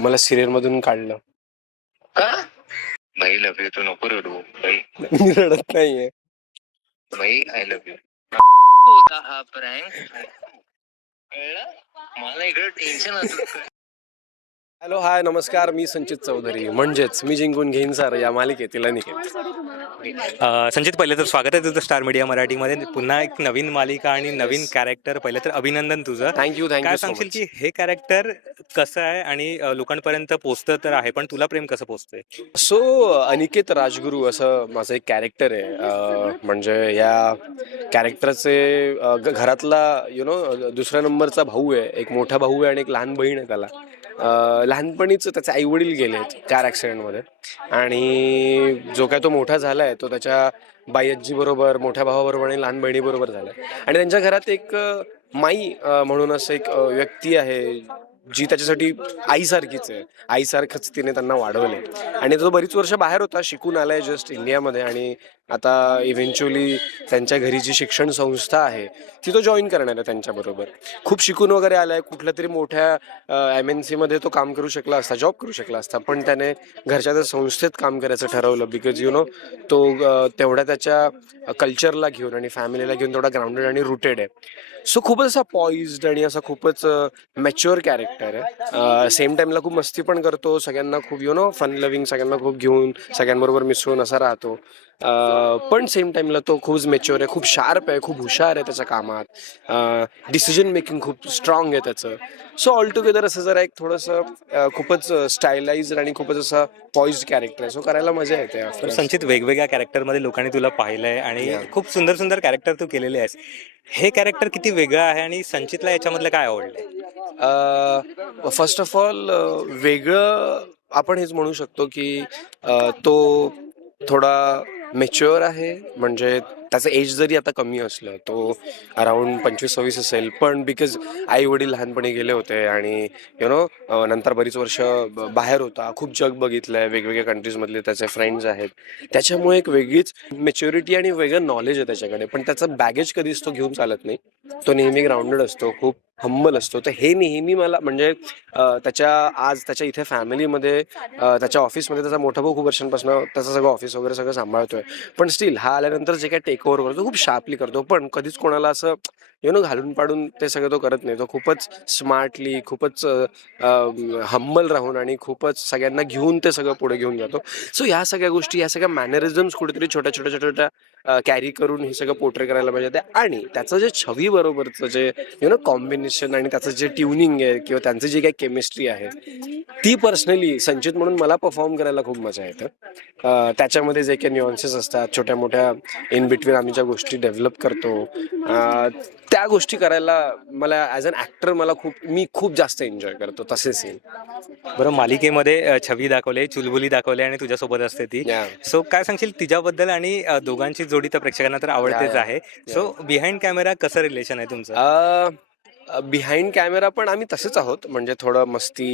मला सिरियल मधून काढलं. का? भाई लव यू. तू नको रडू भाई. मी रडत नाहीये. भाई आय लव्ह यू. होता हा प्रँक. कळलं? मला इकडे टेन्शन होतं. हॅलो, हाय, नमस्कार. मी संचित चौधरी, म्हणजेच मी जिंकून घेईन सर या मालिकेतील अनिकेत. संचित, पहिले तर स्वागत आहे तुझं स्टार मीडिया मराठीमध्ये. पुन्हा एक नवीन मालिका आणि नवीन कॅरेक्टर. पहिले तर अभिनंदन तुझं. थँक्यू काय सो सांगशील मच. की हे कॅरेक्टर कसं आहे आणि लोकांपर्यंत पोचतं तर आहे, पण तुला प्रेम कसं पोचतंय? सो अनिकेत राजगुरू असं माझं एक कॅरेक्टर आहे. म्हणजे या कॅरेक्टरचे घरातला दुसऱ्या नंबरचा भाऊ आहे, एक मोठा भाऊ आहे आणि एक लहान बहीण आहे त्याला. लहानपणीच त्याचे आई वडील गेलेत कार ॲक्सिडेंटमध्ये, आणि जो काय तो मोठा झाला आहे तो त्याच्या बाई बरोबर, मोठ्या भावाबरोबर आणि लहान बहिणीबरोबर झाला आहे. आणि त्यांच्या घरात एक माई म्हणून असं एक व्यक्ती आहे जी त्याच्यासाठी आईसारखीच आहे. आईसारखंच तिने त्यांना वाढवले, आणि तो बरीच वर्ष बाहेर होता, शिकून आलाय जस्ट इंडियामध्ये, आणि आता इव्हेंच्युअली त्यांच्या घरी जी शिक्षण संस्था आहे ती तो जॉईन करणार आहे त्यांच्याबरोबर. खूप शिकून वगैरे आलाय, कुठल्या तरी मोठ्या MNC मध्ये तो काम करू शकला असता, जॉब करू शकला असता, पण त्याने घरच्या त्या संस्थेत काम करायचं ठरवलं. बिकॉज तो तेवढ्या त्याच्या कल्चरला घेऊन आणि फॅमिलीला घेऊन तेवढा ग्राउंडेड आणि रुटेड आहे. सो खूपच असा पॉइज्ड आणि असा खूपच मॅच्युअर कॅरेक्टर आहे. सेम टाइमला खूप मस्ती पण करतो, सगळ्यांना खूप फन लव्हिंग, सगळ्यांना खूप घेऊन सगळ्यांबरोबर मिसळून असा राहतो. पण सेम टाइमला तो खूप मॅच्युअर आहे, खूप शार्प आहे, खूप हुशार आहे त्याच्या कामात. डिसिजन मेकिंग खूप स्ट्रॉंग आहे त्याचं. सो ऑल टुगेदर असं जरा एक थोडंसं खूपच स्टायलाइज आणि खूपच असं पॉइज्ड कॅरेक्टर आहे. सो करायला मजा येते. तर संचित, वेगवेगळ्या कॅरेक्टरमध्ये लोकांनी तुला पाहिलंय आणि खूप सुंदर सुंदर कॅरेक्टर तू केलेले आहेस. हे कॅरेक्टर किती वेगळं आहे आणि संचितला याच्यामधलं काय आवडलंय? फर्स्ट ऑफ ऑल वेगळं आपण हेच म्हणू शकतो की तो थोडा मेच्युअर आहे. म्हणजे त्याचं एज जरी आता कमी असलं, तो अराउंड 25-26 असेल, पण बिकॉज आई वडील लहानपणी गेले होते आणि नंतर बरीच वर्ष बाहेर होता, खूप जग बघितलंय, वेगवेगळ्या कंट्रीजमधले त्याचे फ्रेंड्स आहेत, त्याच्यामुळे एक वेगळीच मेच्युरिटी आणि वेगळं नॉलेज आहे त्याच्याकडे. पण त्याचं बॅगेज कधीच तो घेऊन चालत नाही. तो नेहमी ग्राउंडेड असतो, खूप हंबल असतो. तर हे नेहमी मला म्हणजे आज त्याच्या इथे फॅमिलीमध्ये, त्याच्या ऑफिसमध्ये त्याचा मोठा भाऊ खूप वर्षांपासून त्याचं सगळं ऑफिस वगैरे सगळं सांभाळतोय, पण स्टील हा आल्यानंतर जे काही टेक ओव्हर करतो खूप शार्पली करतो. पण कधीच कोणाला असं घालून पाडून ते सगळं तो करत नाही. तो खूपच स्मार्टली, खूपच हंबल राहून आणि खूपच सगळ्यांना घेऊन ते सगळं पुढे घेऊन जातो. सो ह्या सगळ्या गोष्टी, ह्या सगळ्या मॅनरिझम्स कुठेतरी छोट्या छोट्या छोट्या छोट्या कॅरी करून हे सगळं पोर्ट्रे करायला पाहिजे. आणि त्याचं जे छवी बरोबरचं जे कॉम्बिनेशन आणि त्याचं जे ट्युनिंग आहे किंवा त्यांची जी काही केमिस्ट्री आहे, ती पर्सनली संचित म्हणून मला परफॉर्म करायला खूप मजा येतं. त्याच्यामध्ये जे काही न्युअन्सेस असतात, छोट्या मोठ्या इन बिटवीन आम्ही ज्या गोष्टी डेव्हलप करतो, त्या गोष्टी करायला मला ॲज अन ॲक्टर मी खूप जास्त एन्जॉय करतो. तसे सीन. बरं, मालिकेमध्ये छवी दाखवले, चुलबुली दाखवले आणि तुझ्यासोबत असते ती. सो काय सांगशील तिच्याबद्दल? आणि दोघांची जोडी तर प्रेक्षकांना तर आवडतेच आहे. सो बिहाइंड कॅमेरा कसं रिलेशन आहे तुमचं? बिहाइंड कॅमेरा पण आम्ही तसेच आहोत. म्हणजे थोडं मस्ती,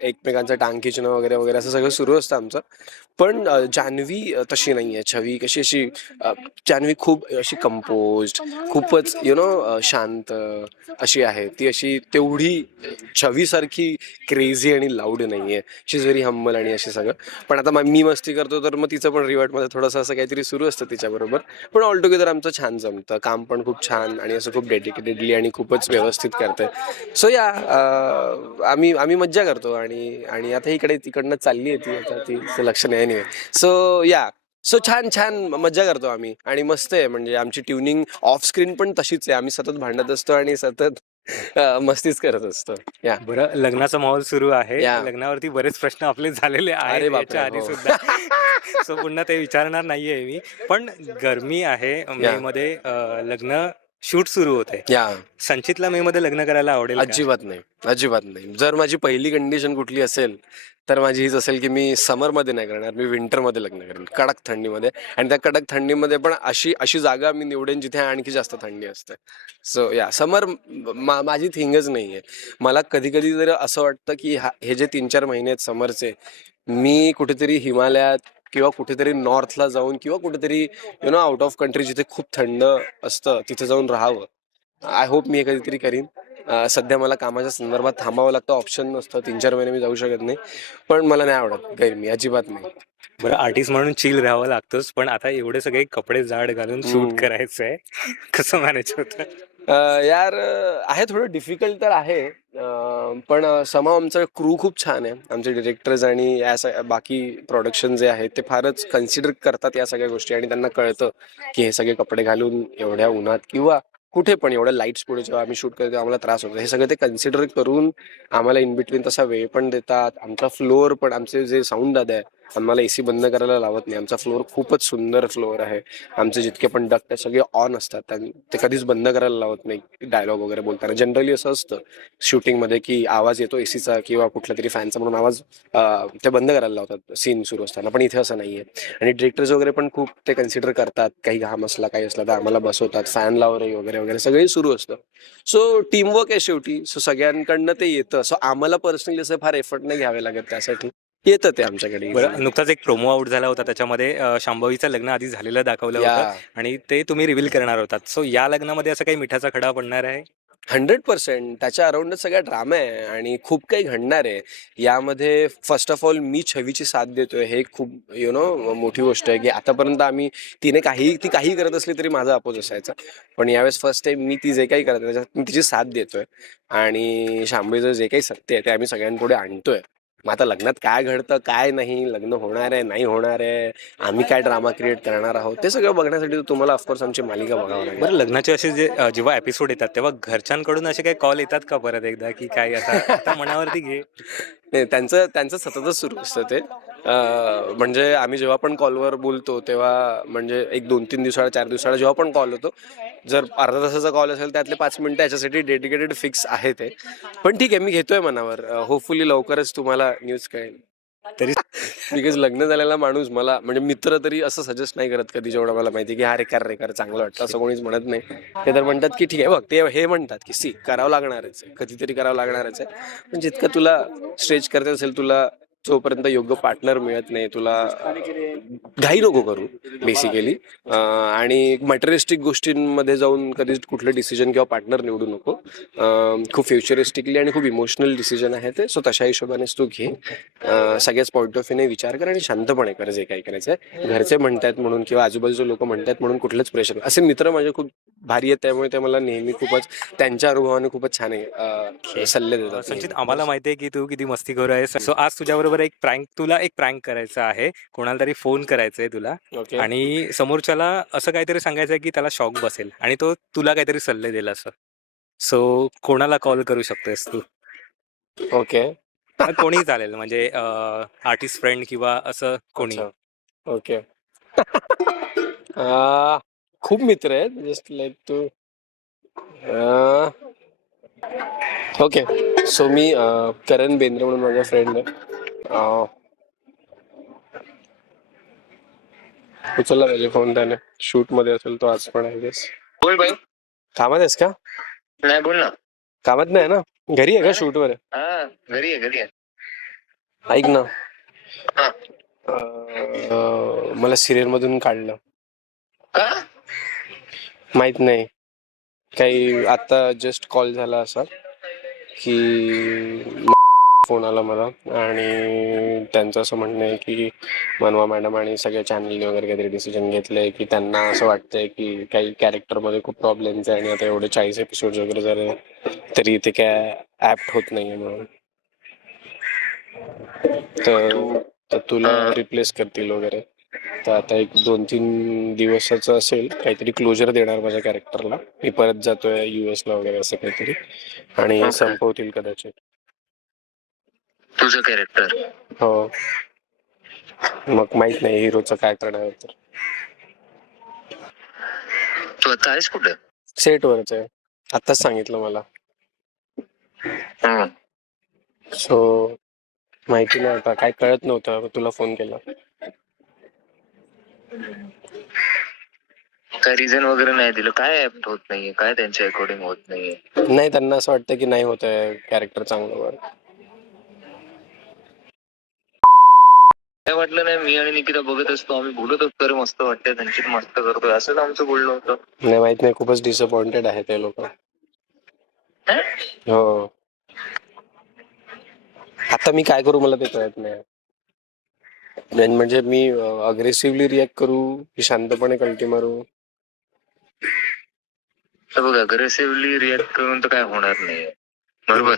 एकमेकांचं टांग खिचणं वगैरे वगैरे असं सगळं सुरू असतं आमचं. पण जान्हवी तशी नाही आहे. छवी कशी अशी जान्हवी खूप अशी कंपोज्ड, खूपच शांत अशी आहे. ती अशी तेवढी छवीसारखी क्रेझी आणि लाऊड नाही आहे. शी इज व्हेरी हंबल आणि अशी सगळं. पण आता मी मस्ती करतो तर मग तिचं पण रिवर्टमध्ये थोडंसं असं काहीतरी सुरू असतं तिच्याबरोबर. पण ऑल टुगेदर आमचं छान जमतं, काम पण खूप छान आणि असं खूप डेडिकेटेडली आणि खूपच व्यवस्थित करते. सो या आम्ही मज्जा करतो. आणि आता इकडे तिकडनं चालली आहे ती, आता तिचं लक्ष नाही. सो छान छान मज्जा करतो आम्ही, आणि मस्त आहे. म्हणजे आमची ट्युनिंग ऑफ स्क्रीन पण तशीच आहे. आम्ही सतत भांडत असतो आणि सतत मस्तीच करत असतो. बरं, लग्नाचा माहोल सुरू आहे. लग्नावरती बरेच प्रश्न आपले झालेले आहेत याच्या आधी सुद्धा. सो पुन्हा ते विचारणार नाहीये मी. पण गरमी आहे, मे मध्ये लग्न शूट सुरू होते. संचितला मे मध्ये लग्न करायला आवडेल? अजिबात नाही, अजिबात नाही. जर माझी पहिली कंडिशन कुठली असेल तर माझी हीच असेल की मी समरमध्ये नाही करणार, मी विंटरमध्ये लग्न करेन, कडक थंडीमध्ये. आणि त्या कडक थंडीमध्ये पण अशी जागा मी निवडेन जिथे आणखी जास्त थंडी असते. सो समर माझी थिंगच नाही आहे. मला कधी कधी जर असं वाटतं की हे जे 3-4 महिने आहेत समरचे, मी कुठेतरी हिमालयात किंवा कुठेतरी नॉर्थला जाऊन किंवा कुठेतरी आउट ऑफ कंट्री जिथे खूप थंड असतं तिथे जाऊन राहावं. आय होप मी हे कधीतरी करीन. सध्या मला कामाच्या संदर्भात थांबावं लागतं, ऑप्शन नसतं, 3-4 महिने मी जाऊ शकत नाही. पण मला नाही आवडत गरमी, अजिबात नाही. बरं, आर्टिस्ट म्हणून चिल राहावं लागतंच, पण आता एवढे सगळे कपडे जाड घालून शूट करायचंय, कसं मॅनेज होतं? यार आहे थोडं डिफिकल्ट तर आहे, पण समाव आमचा क्रू खूप छान आहे. आमचे डिरेक्टर्स आणि बाकी प्रोडक्शन जे आहे ते फारच कन्सिडर करतात या सगळ्या गोष्टी, आणि त्यांना कळतं की हे सगळे कपडे घालून एवढ्या उन्हात किंवा कुठे पण एवढ्या लाईट्स पुढे जेव्हा आम्ही शूट करतो आम्हाला त्रास होतो. हे सगळं ते कन्सिडर करून आम्हाला इन बिटवीन तसा वेळ पण देतात. आमचा फ्लोअर पण, आमचे जे साऊंड दादा आहे, आम्हाला एसी बंद करायला लावत नाही. आमचा फ्लोअर खूपच सुंदर फ्लोअर आहे. आमचे जितके पण डक्ट आहे सगळे ऑन असतात, ते कधीच बंद करायला लावत नाही. डायलॉग वगैरे बोलताना जनरली असं असतं शूटिंगमध्ये की आवाज येतो एसीचा किंवा कुठल्या तरी फॅनचा म्हणून आवाज ते बंद करायला लावतात सीन सुरू असताना, पण इथे असं नाहीये. आणि डिरेक्टर्स वगैरे पण खूप ते कन्सिडर करतात. काही घाम असला काही असला तर आम्हाला बसवतात, फॅन लावरे वगैरे वगैरे सगळी सुरू असतं. सो टीमवर्क आहे शेवटी. सो सगळ्यांकडनं ते येतं. सो आम्हाला पर्सनली असं फार एफर्ट नाही घ्यावे लागत त्यासाठी, येतं ते आमच्याकडे. बरं, नुकताच एक प्रोमो आउट झाला होता, त्याच्यामध्ये शांभवीचं लग्न आधी झालेलं दाखवलं होतं आणि ते तुम्ही रिव्हील करणार होतात. सो या लग्नामध्ये असं काही मिठाचा खडा पडणार आहे? 100% त्याच्या अराउंडच सगळा ड्रामा आहे आणि खूप काही घडणार आहे यामध्ये. फर्स्ट ऑफ ऑल मी छवीची साथ देतोय, हे खूप मोठी गोष्ट आहे की आतापर्यंत ती काही करत असली तरी माझा अपोज असायचा, पण यावेळेस फर्स्ट टाइम मी ती जे काही करत त्याच्यात मी तिची साथ देतोय. आणि शांभवीचं जे काही सत्य आहे ते आम्ही सगळ्यांपुढे आणतोय. मग आता लग्नात काय घडतं काय नाही, लग्न होणार आहे नाही होणार आहे, आम्ही काय ड्रामा क्रिएट करणार आहोत, ते सगळं बघण्यासाठी तुम्हाला ऑफकोर्स आमची मालिका बघावं लागेल. बरं, लग्नाचे असे जेव्हा एपिसोड येतात तेव्हा घरच्यांकडून असे काही कॉल येतात का परत एकदा, की काय आता मनावरती घे? नाही, त्यांचं सततच सुरू असतं ते. म्हणजे आम्ही जेव्हा पण कॉलवर बोलतो तेव्हा, म्हणजे एक 2-3 दिवसाला 4 दिवसाला जेव्हा पण कॉल होतो, जर अर्धा तासाचा कॉल असेल त्यातले 5 मिनिटं याच्यासाठी डेडिकेटेड फिक्स आहे ते. पण ठीक आहे, मी घेतोय मनावर. होपफुली लवकरच तुम्हाला न्यूज कळेल. तरी बिकॉज लग्न झालेला माणूस मला, म्हणजे मित्र तरी असं सजेस्ट नाही करत कधी, जेवढं मला माहिती की हा रे कर चांगलं वाटतं, असं कोणीच म्हणत नाही. ते तर म्हणतात की ठीक आहे बघ, ते हे म्हणतात की करावं लागणारच आहे, कधीतरी करावं लागणारच आहे. पण जितकं तुला स्ट्रेच करत असेल, तुला जोपर्यंत योग्य पार्टनर मिळत नाही, तुला घाई नको करू बेसिकली. आणि मटेरियलिस्टिक गोष्टींमध्ये जाऊन कधीच कुठलं डिसिजन किंवा पार्टनर निवडू नको. खूप फ्युचरिस्टिकली आणि खूप इमोशनल डिसिजन आहे ते. सो तशा हिशोबानेच तू घे. सगळ्याच पॉईंट ऑफ व्ह्यूने विचार कर आणि शांतपणे कर जे काही करायचंय. घरचे म्हणतात म्हणून किंवा आजूबाजूचे लोक म्हणतात म्हणून कुठलंच प्रेशर. असे मित्र माझे खूप भारी आहेत, त्यामुळे ते मला नेहमी खूपच त्यांच्या अनुभवाने खूपच छान सल्ले देतात. संचित, आम्हाला माहिती आहे की तू किती मस्तीखोर आहेस. सो आज तुझ्याबरोबर तुला एक प्रँक करायचा आहे. कोणाला तरी फोन करायचा आहे तुला, ओके. आणि समोरच्याला असं काहीतरी सांगायचं आहे की त्याला शॉक बसेल आणि तो तुला काहीतरी सल्ले देईल असं. सो कोणाला कॉल करू शकतोस तू? ओके. कोणी चालेल, म्हणजे आर्टिस्ट फ्रेंड किंवा असं कोणी. ओके. खूप मित्र आहेत, जस्ट लाईक तू. ओके. सो मी करण बेंद्रे म्हणून माझा फ्रेंड आहे. उचलला पाहिजे फोन त्याने, शूट मध्ये असेल तो आज पण, आहे गेस. बोल भाई. कामात आहेस का? नाही, बोल ना. कामात नाही ना, घरी आहे का? शूट वर आहे? हा, घरी आहे. ऐक ना, हा. मला सिरियल मधून काढलं. का? माहित नाही, काही आता जस्ट कॉल झाला असा की फोन आला मला, आणि त्यांचं असं म्हणणं आहे की मनवा मॅडम आणि सगळ्या चॅनलने वगैरे काहीतरी डिसिजन घेतलंय की त्यांना असं वाटतंय की काही कॅरेक्टरमध्ये खूप प्रॉब्लेम्स आहे, आणि आता एवढे 40 एपिसोड वगैरे झाले तरी ते काय ऍप्ट होत नाहीये म्हणून. तर तुला रिप्लेस करतील वगैरे. तर आता एक 2-3 दिवसाचं असेल, काहीतरी क्लोजर देणार माझ्या कॅरेक्टरला. मी परत जातोय US ला वगैरे असं काहीतरी, आणि संपवतील कदाचित. तुझं कॅरेक्टर? हो. मग माहित नाही हिरोचं काय करणार तर. तू आता आहेस कुठं? सेट वरच आहे, आताच सांगितलं मला. सो माहिती नाही, आता काय कळत नव्हतं, तुला फोन केला. काय रिझन वगैरे नाही दिलं? काय ऍक्ट होत नाहीये? काय त्यांच्या अकॉर्डिंग होत नाहीये? नाही, त्यांना असं वाटतं की नाही होत आहे कॅरेक्टर चांगलं वर. काय वाटलं नाही, मी आणि निकिता बघत असतो, आम्ही बोलत असतो, अरे मस्त वाटतंय, त्यांची मस्त करतोय, असंच आमचं बोलणं होतं. नाही, माहित नाही, खूपच डिसअपॉइंटेड आहे ते लोक. हं? हो. आता मी काय करू मला ते कळत नाही. म्हणजे मी अग्रेसिव्हली रिॲक्ट करू की शांतपणे कल्टी मारू? तर बघ, अग्रेसिव्हली रिॲक्ट करून तर काय होणार नाही, बरोबर.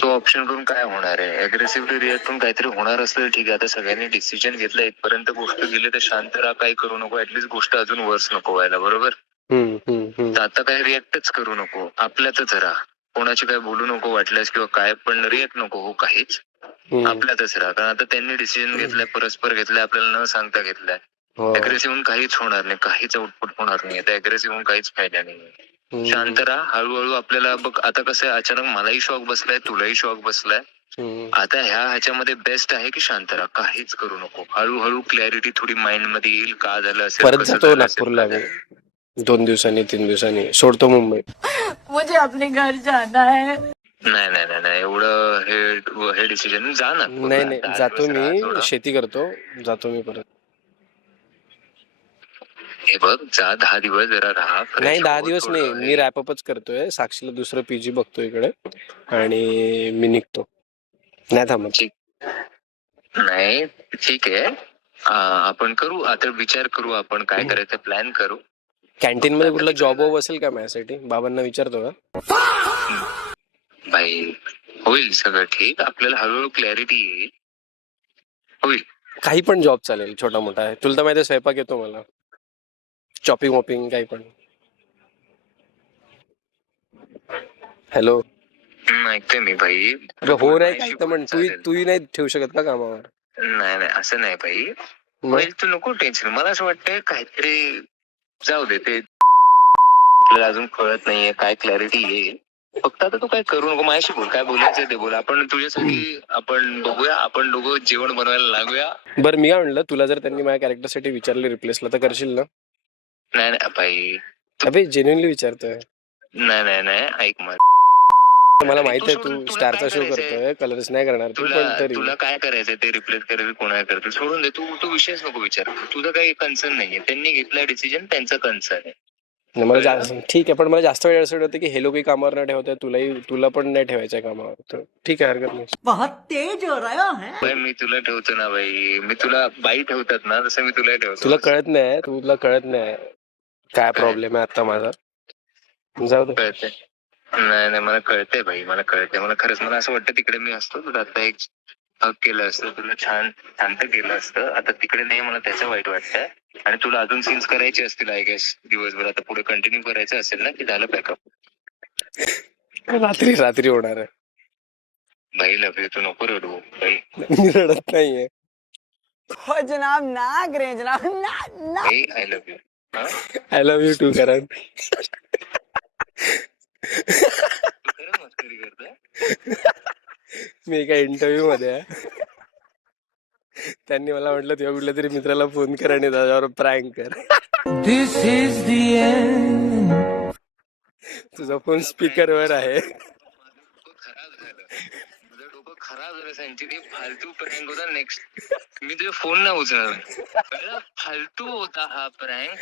तो ऑप्शन करून काय होणार आहे? अग्रेसिव्हली रिॲक्ट करून काहीतरी होणार असेल, ठीक आहे. आता सगळ्यांनी डिसिजन घेतला, इथपर्यंत गोष्ट गेली, तर शांत राहा, काही करू नको. ऍटलीस्ट गोष्ट अजून वर्स नको व्हायला, बरोबर. तर आता काही रिॲक्टच करू नको, आपल्यातच राहा. कोणाची काय बोलू नको वाटल्यास किंवा काय, पण रिॲक्ट नको हो काहीच. आपल्यातच राहा. कारण आता त्यांनी डिसिजन घेतलाय, परस्पर घेतलाय, आपल्याला न सांगता घेतलाय. अग्रेसिव्ह होऊन काहीच होणार नाही, काहीच आउटपुट होणार नाही. आता अग्रेसिव्ह होऊन काहीच फायदा नाही. शांत राहा. हळूहळू आपल्याला बघ, आता कसं आहे, अचानक मलाही शॉक बसलाय, तुलाही शॉक बसलाय. आता ह्याच्यामध्ये बेस्ट आहे की शांत राहा, काहीच करू नको. हळूहळू क्लॅरिटी थोडी माइंड मध्ये येईल, का झालं असेल, परत कसं जातो झालं असेल, नागपूरला काय मी झालं. 2 दिवसांनी 3 दिवसांनी सोडतो मुंबई. मुझे अपने घर जाना है. नाही नाही नाही नाही, एवढं हे डिसिजन जा ना. नाही जातो मी, शेती करतो, जातो मी परत. हे बघ, जा 10 दिवस जरा राहा. नाही 10 दिवस नाही, मी रॅपअपच करतोय. साक्षीला दुसरं पीजी बघतो इकडे आणि मी निघतो. नाही थांबत. नाही ठीक आहे, आपण करू आता, विचार करू, आपण काय करायचं प्लॅन करू. कॅन्टीन मध्ये कुठला जॉब असेल का माझ्यासाठी? बाबांना विचारतो का? भाई होईल सगळं ठीक, आपल्याला हळूहळू क्लॅरिटी येईल, होईल. काही पण जॉब चालेल, छोटा मोठा आहे. तुला तर माहिती आहे स्वयंपाक येतो मला, चॉपिंग वॉपिंग काही पण. हॅलो, ऐकतोय मी भाई. हो नाही काही तर म्हण, तूही नाही ठेवू शकत का कामावर? नाही नाही असं नाही भाई, होईल, तू नको टेन्शन. मला असं वाटतंय काहीतरी जाऊ दे, ते आपल्याला अजून कळत नाहीये, काय क्लॅरिटी येईल. फक्त आता तू काय करू नको, माझ्याशी बोल, काय बोलायचं ते बोल. आपण तुझ्यासाठी आपण बघूया, आपण दोघं जेवण बनवायला लागूया. बरं मी काय म्हणलं, तुला जर त्यांनी माझ्या कॅरेक्टरसाठी विचारले रिप्लेसला तर करशील ना? नाही नाही भाई, अबे जेन्युइनली विचारतोय. नाही नाही नाही, ऐक मग, मला माहित आहे तू स्टारचा शो करतोय, कलर्स नाही करणार तू, पण तरी तुला काय करायचंय ते रिप्लेस करायचं, कोणाला करतो सोडून दे. तू विषयच नको विचार, तुझं काही कन्सर्न नाहीये. त्यांनी घेतलाय डिसिजन, त्यांचं कन्सर्न आहे. मला ठीक आहे, पण मला जास्त वेळ असं वाटतं की हे लोकही कामावर नाही ठेवत, तुला पण नाही ठेवायचंय कामावर, तर ठीक आहे, हरकत नाही. बहुत तेज हो रहा है. मी तुला ठेवतो ना भाई, मी तुला बाई ठेवतात ना, तसं मी तुला ठेवतो. तुला कळत नाही काय प्रॉब्लेम आहे आता माझा. जाऊ दे. कळतंय. नाही नाही, मला कळतंय भाई, मला कळतंय. मला खरंच, मला असं वाटतं तिकडे मी असतो तुला आता एक हक केलं असतं, तुला छान शांत केलं असतं. आता तिकडे नाही, मला त्याचं वाईट वाटतंय. आणि तुला अजून सीन्स करायचे असतील आय गेस दिवसभर, आता पुढे कंटिन्यू करायचं असेल ना, की झालं पॅकअप? रात्री होणार आहे भाई. लव यू, तू नको रडू भाई. मी रडत नाहीये हो जनाब, नाग रे जनाब, भाई I love you. I love you too Karan. खरंच मस्करी करतोय? मी एका इंटरव्ह्यू मध्ये आहे, त्यांनी मला म्हटलं तुझ्या कुठल्या तरी मित्राला फोन कर आणि त्याच्यावर प्रँक कर. दिस इज द एंड. तुझा फोन स्पीकरवर आहे. खराब झालं, तुझं डोकं खराब झालं सांगते. ते फालतू प्रँक होता. नेक्स्ट मी तुझा फोन नाही उचलणार. फालतू होता हा प्रँक,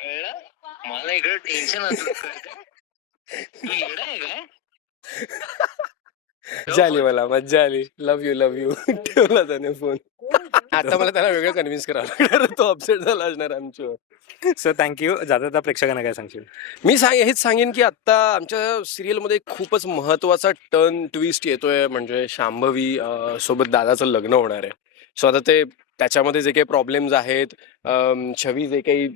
कळलं? मला इकडे टेन्शन असतं. तू येडा आहे काय? झाली, मला मज्जा आली. लव्ह यू ठेवला त्याने फोन. आता मला त्याला वेगळं कन्व्हिन्स करावं लागणार, तो अपसेट झाला असणार आमच्यावर. So thank you. जाता प्रेक्षकांना काय सांगशील? मी हेच सांगेन की आता आमच्या सिरियलमध्ये खूपच महत्वाचा टर्न ट्विस्ट येतोय, म्हणजे शांभवी सोबत दादाचं लग्न होणार आहे. सो आता ते त्याच्यामध्ये जे काही प्रॉब्लेम्स आहेत, छवी जे काही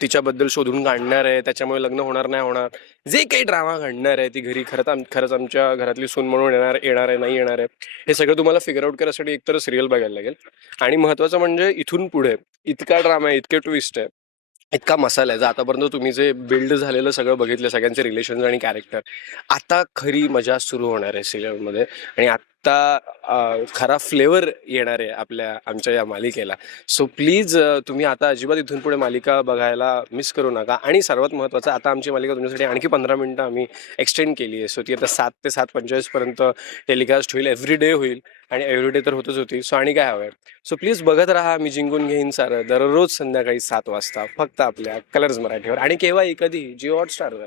तिच्याबद्दल शोधून काढणार आहे, त्याच्यामुळे लग्न होणार नाही होणार, जे काही ड्रामा घडणार आहे ती घरी खरंच आमच्या घरातली सून म्हणून येणार आहे नाही येणार आहे, हे सगळं तुम्हाला फिगर आउट करायसाठी एकतर सिरियल बघायला लागेल. आणि महत्वाचं म्हणजे इथून पुढे इतका ड्रामा आहे, इतके ट्विस्ट आहे, इतका मसाला आहे. जर आतापर्यंत तुम्ही जे बिल्ड झालेलं सगळं बघितलं, सगळ्यांचे रिलेशन्स आणि कॅरेक्टर, आता खरी मजा सुरू होणार आहे सिरियलमध्ये. आणि आता खरा फ्लेवर येणार आहे आमच्या या मालिकेला. सो प्लीज तुम्ही आता अजिबात इथून पुढे मालिका बघायला मिस करू नका. आणि सर्वात महत्त्वाचं, आता आमची मालिका तुमच्यासाठी आणखी 15 मिनिटं आम्ही एक्सटेंड केली आहे. सो ती आता 7 ते 7:45 पर्यंत टेलिकास्ट होईल, एव्हरीडे होईल. आणि एव्हरीडे तर होतच होती. सो आणि काय हवं आहे, सो प्लीज बघत राहा. मी जिंकून घेईन सारं, दररोज संध्याकाळी 7 वाजता फक्त आपल्या कलर्स मराठीवर. आणि केव्हाही कधी जिओ हॉटस्टारवर.